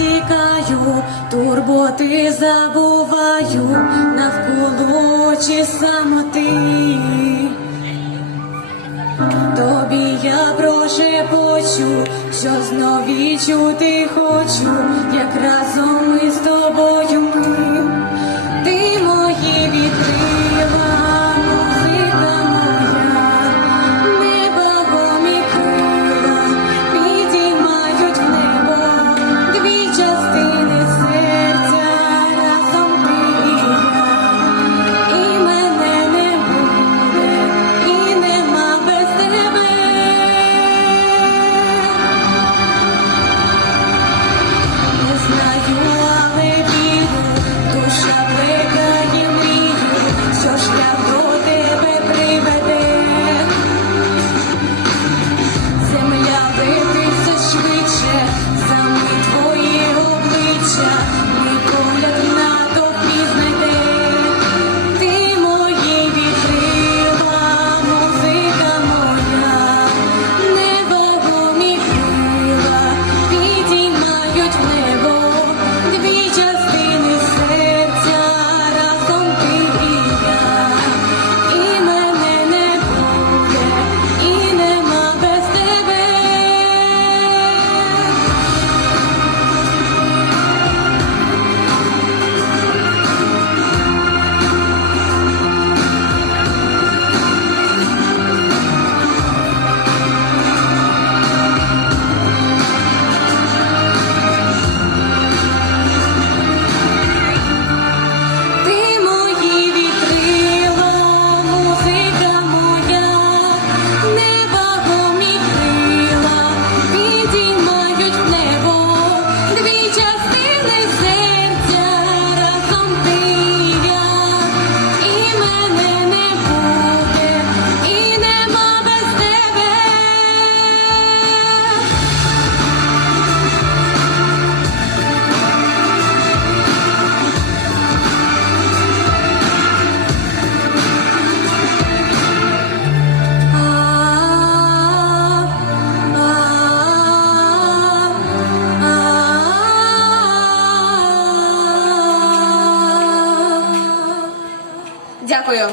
тікаю, турботи забуваю, навколо чи самоти, тобі я прошепочу, що знов відчути хочу, як разом із тобою ми. just 자고요.